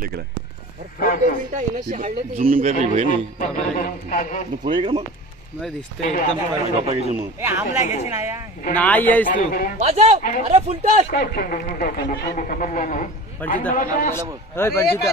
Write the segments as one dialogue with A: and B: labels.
A: लेकरा zoom काय भय नाही तू पुढे इकडे मग.
B: नाही दिसते एकदम आहेस तू.
C: अरे फुलटॉस
B: पंचिता होय पंचिता.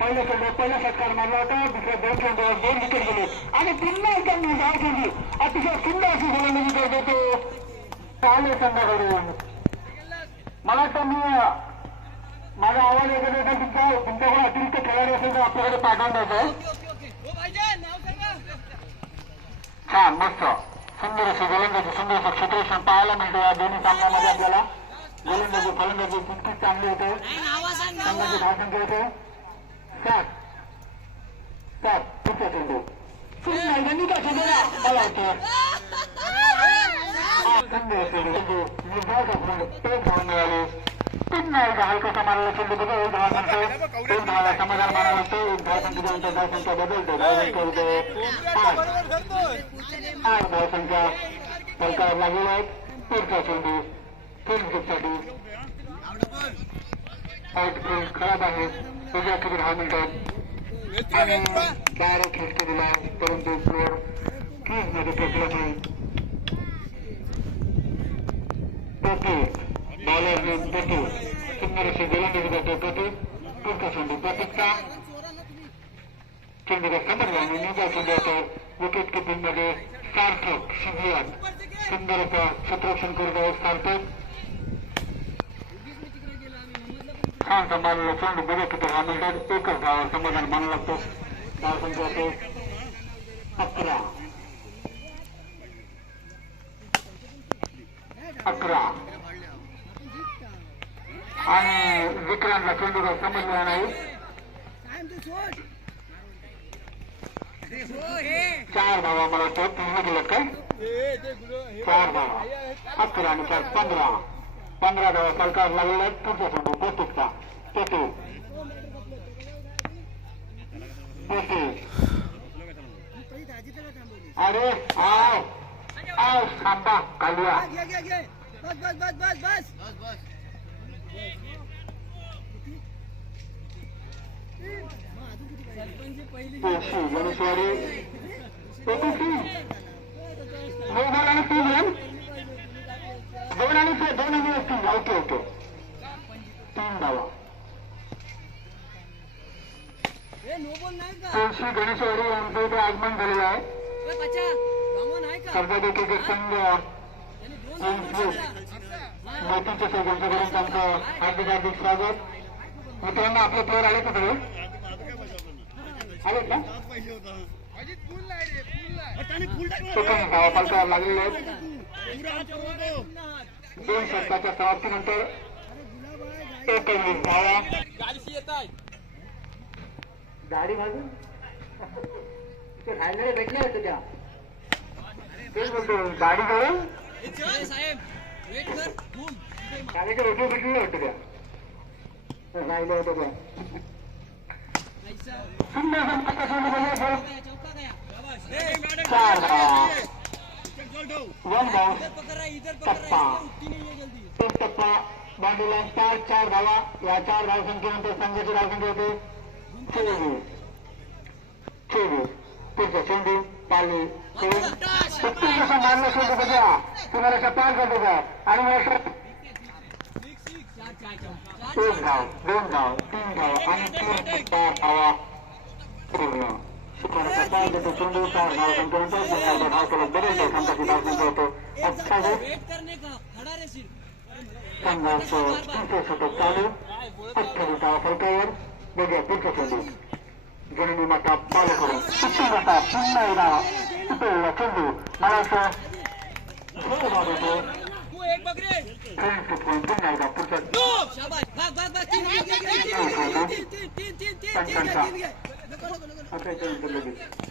D: पहिल्या चेंडू पहिला षटकार मारला होता दुसऱ्या दोन चेंडूवर दोन विकेट गेले. आणि पुन्हा एकदा मी धाव केली अतिशय सुंदर अशी गोलंदाजी करत होतो. काले संघाकडून मला वाटतं मी माझा आवाज वगैरे असेल तुमचा तुमच्याकडे अतिरिक्त खेळाडू असेल तर आपल्याकडे पाठवून द्यायचं. छान मस्त. सुंदर अशी गोलंदाजी सुंदर असं क्षेत्रक्षण पाहायला मिळतं या दोन्ही सामन्यामध्ये आपल्याला. गोलंदाजी फलंदाजी तितकीच चांगली होते. संघाची धावसंख्या होते. सात सात पुढचा चेंडू पुन्हा एकदा निघा चेंडूला मला हा चेंडू चेंडू निर्धार करून एक धाव मिळाली पुन्हा एकदा हलकासा मारलेला चेंडू बघा एक धाव नंतर एक धावाला समाधान मानावं लागतं एक धाव संख्येनंतर धाव संख्या बदलते धाव संख्या होते आठ आठ धाव संख्या फलकावर लागलेल्या आहेत पुढचा चेंडू तीन विकेटसाठी आउट फील्ड खराब आहे उद्या किती दहा मिनिटात आणि डायरेक्ट हिट दिला परंतु प्लेअर क्रीजमध्ये पोचला नाही पोटे बॉलरने पोटे सुंदर अशी गोलंदाजी जातो पोटे पुढचा चेंडू पोटेचा चेंडूला समोर जाणे निघा चेंडू होतो विकेट किपिंगमध्ये सार्थक शिबियान सुंदर असं क्षेत्ररक्षण करत आहोत सार्थक छान सांभाळलेला चेंडू बघत किती दहा मिनिटात एकच धाव समाधान मानू लागतो धाव संख्या असेल अकरा. अकरा. आणि विक्रांतला चेंडू काही समजला नाही. चार धावा मला वाटतं पूर्ण केलं काय? चार धावा अकरा आणि चार पंधरा. पंधरा धावा सरकार लागलेला आहे पुढचा चेंडू पेटू पेटू अरे आव. आव थांबा कालूया
C: बस बस बस बस बस
D: गणेशवाडी. पेटूची दोन आणि तीन
C: का
D: पेशी गणेशवाडी यांचं इथे आगमन झालेलं आहे.
C: ए बच्चा रामन आहे का?
D: सर्व देखील संघ
C: त्याने दोन
D: मोठीच्या सगळ्यांच्याकडून त्यांचं हार्दिक हार्दिक स्वागत. मित्रांनो आपले प्लेअर आले का सगळे? सेकंड धावा पालकावर लागलेले आहेत. दोन षटकाच्या समाप्तीनंतर एक धावा गाडी भाजून ते खायला भेटले होते त्या तेच बोलतो गाडी जवळ
C: ए, साहेब वेट कर घूम।
D: गाडीच्या भेटले भेटले होते त्या राहिले होते त्या
C: ऐसा
D: सुंदर संपर्क सोडून बघा
C: चौका गया शाबाश।
D: चार धावा वन धाव
C: इधर पकड़ रहा है इधर पकड़ रहा है इसलिए उठती नहीं है जल्दी।
D: एक टप्पा बांधलेला चार चार धावा या चार धाव संख्येनंतर संघाची धाव संख्या होते। चोवीस पुढचा चेंडू पाली उत्तम कसा मारला चेंडू बघा तुम्हाला पाच जातो का आणि मला एक धाव दोन धाव तीन धाव आणि तीन चार धावा पूर्ण शिकवण्याचा पाच जातो चेंडू चार धाव संख्येनंतर संघाचा धाव केला बरेच धाव होते अठ्ठावीस
C: करने
D: चालू अठ्ठावीस धावा फलकावर बघूया पुढचा चेंडू जननी माता पाल करून सुट्टी माता पुन्हा एकदा सुटवला चेंडू मला असं तो धाव येतो
C: तू एक बकरे
D: ब्यूटिफुल पुन्हा एकदा पुढच्या
C: शाबाश भाग भाग भाग तीन घे, घे, घे, घे, घे, तीन तीन तीन तीन तीन तीन तीन